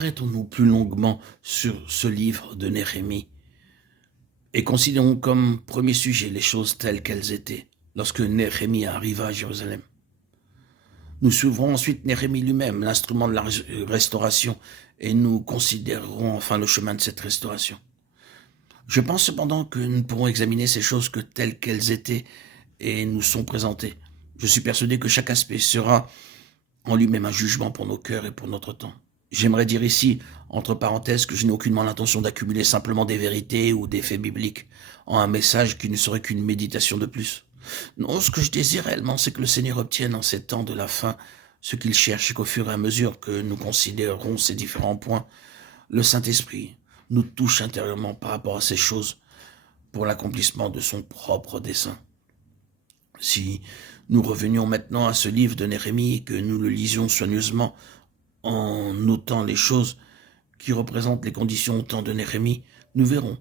Arrêtons-nous plus longuement sur ce livre de Néhémie et considérons comme premier sujet les choses telles qu'elles étaient lorsque Néhémie arriva à Jérusalem. Nous suivrons ensuite Néhémie lui-même, l'instrument de la restauration, et nous considérerons enfin le chemin de cette restauration. Je pense cependant que nous pourrons examiner ces choses que telles qu'elles étaient et nous sont présentées. Je suis persuadé que chaque aspect sera en lui-même un jugement pour nos cœurs et pour notre temps. J'aimerais dire ici, entre parenthèses, que je n'ai aucunement l'intention d'accumuler simplement des vérités ou des faits bibliques en un message qui ne serait qu'une méditation de plus. Non, ce que je désire réellement, c'est que le Seigneur obtienne en ces temps de la fin ce qu'il cherche et qu'au fur et à mesure que nous considérerons ces différents points, le Saint-Esprit nous touche intérieurement par rapport à ces choses pour l'accomplissement de son propre dessein. Si nous revenions maintenant à ce livre de Néhémie et que nous le lisions soigneusement en notant les choses qui représentent les conditions au temps de Néhémie, nous verrons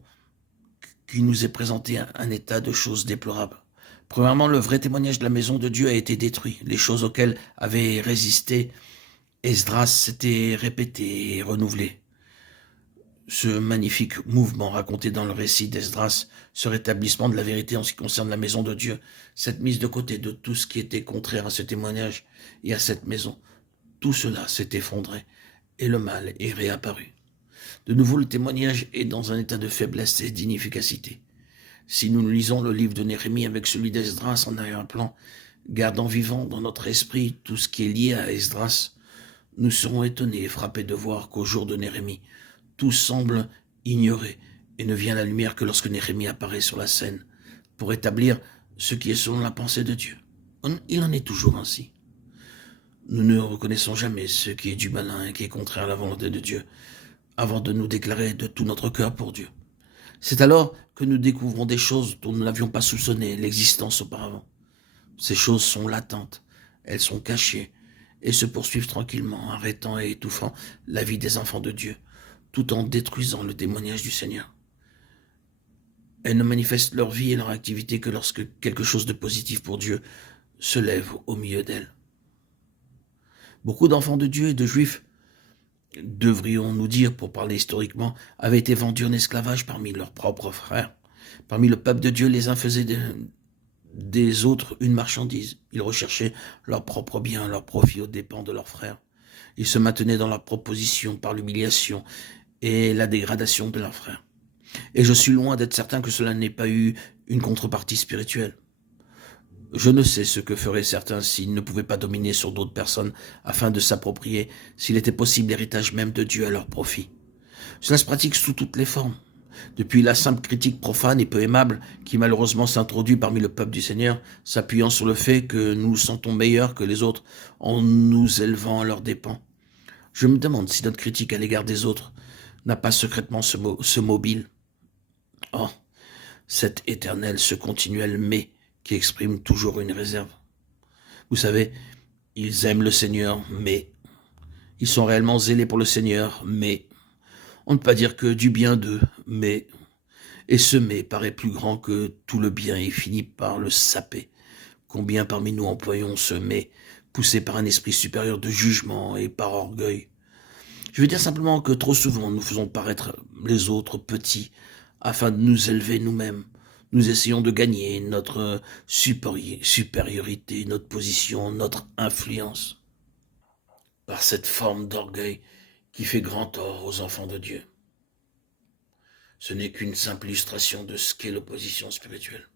qu'il nous est présenté un état de choses déplorables. Premièrement, le vrai témoignage de la maison de Dieu a été détruit. Les choses auxquelles avait résisté Esdras s'étaient répétées et renouvelées. Ce magnifique mouvement raconté dans le récit d'Esdras, ce rétablissement de la vérité en ce qui concerne la maison de Dieu, cette mise de côté de tout ce qui était contraire à ce témoignage et à cette maison, tout cela s'est effondré et le mal est réapparu. De nouveau, le témoignage est dans un état de faiblesse et d'inefficacité. Si nous lisons le livre de Néhémie avec celui d'Esdras en arrière-plan, gardant vivant dans notre esprit tout ce qui est lié à Esdras, nous serons étonnés et frappés de voir qu'au jour de Néhémie, tout semble ignoré et ne vient à la lumière que lorsque Néhémie apparaît sur la scène pour établir ce qui est selon la pensée de Dieu. Il en est toujours ainsi. Nous ne reconnaissons jamais ce qui est du malin et qui est contraire à la volonté de Dieu avant de nous déclarer de tout notre cœur pour Dieu. C'est alors que nous découvrons des choses dont nous n'avions pas soupçonné l'existence auparavant. Ces choses sont latentes, elles sont cachées et se poursuivent tranquillement, arrêtant et étouffant la vie des enfants de Dieu, tout en détruisant le témoignage du Seigneur. Elles ne manifestent leur vie et leur activité que lorsque quelque chose de positif pour Dieu se lève au milieu d'elles. Beaucoup d'enfants de Dieu et de Juifs, devrions-nous dire pour parler historiquement, avaient été vendus en esclavage parmi leurs propres frères. Parmi le peuple de Dieu, les uns faisaient des autres une marchandise. Ils recherchaient leur propre bien, leur profit aux dépens de leurs frères. Ils se maintenaient dans leur proposition par l'humiliation et la dégradation de leurs frères. Et je suis loin d'être certain que cela n'ait pas eu une contrepartie spirituelle. Je ne sais ce que feraient certains s'ils ne pouvaient pas dominer sur d'autres personnes afin de s'approprier, s'il était possible, l'héritage même de Dieu à leur profit. Cela se pratique sous toutes les formes. Depuis la simple critique profane et peu aimable qui malheureusement s'introduit parmi le peuple du Seigneur, s'appuyant sur le fait que nous nous sentons meilleurs que les autres en nous élevant à leurs dépens. Je me demande si notre critique à l'égard des autres n'a pas secrètement ce mobile. Oh, cet éternel, ce continuel « mais » qui exprime toujours une réserve. Vous savez, ils aiment le Seigneur, mais ils sont réellement zélés pour le Seigneur, mais on ne peut pas dire que du bien d'eux, mais et ce mais paraît plus grand que tout le bien et finit par le saper. Combien parmi nous employons ce mais, poussé par un esprit supérieur de jugement et par orgueil? Je veux dire simplement que trop souvent nous faisons paraître les autres petits afin de nous élever nous-mêmes. Nous essayons de gagner notre supériorité, notre position, notre influence par cette forme d'orgueil qui fait grand tort aux enfants de Dieu. Ce n'est qu'une simple illustration de ce qu'est l'opposition spirituelle.